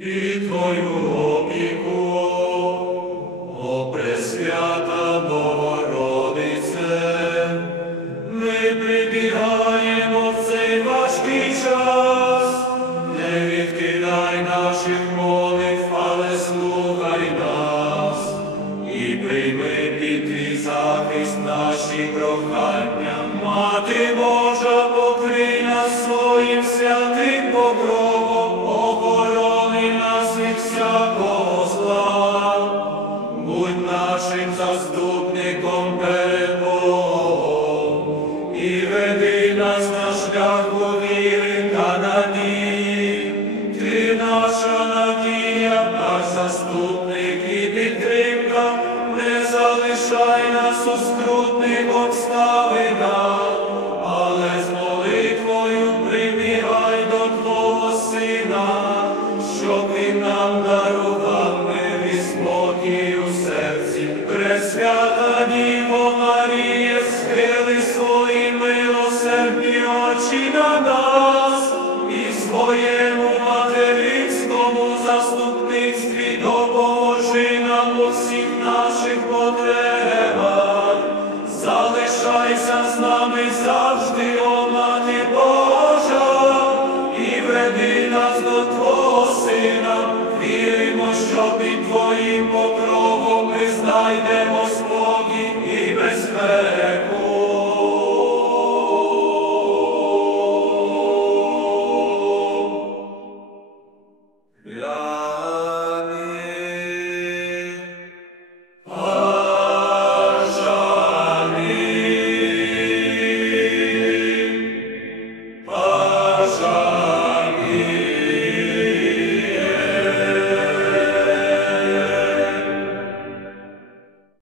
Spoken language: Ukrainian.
І Твою опіку, о Пресвята Богородице, ми прибігаємо в цей важкий час, не відкидай наших молитв, але слухай нас, і прийми під твій захист наші прохання. Мати Божа, покрий нас своїм святим покровом, охорони нас від всякого зла, будь нашим заступником перед Богом, і веди нас на шляху віри та надії. Ти наша надія, наш заступник і підтримка, не залишай нас у скрутних обставинах, але з молитвою примігай до Твого Сина, щоб Він нам дарував мир і спокій у серці. Пресвята Діво Марія, схили свої милосердні очі на нас, і в своєму материнському заступництві допоможи нам у всіх наших потребах. Залишайся з нами завжди, о Мати Божа, і веди нас до Твого Сина. Віримо, що під Твоїм покровом ми знайдемо спокій і безпеку. Я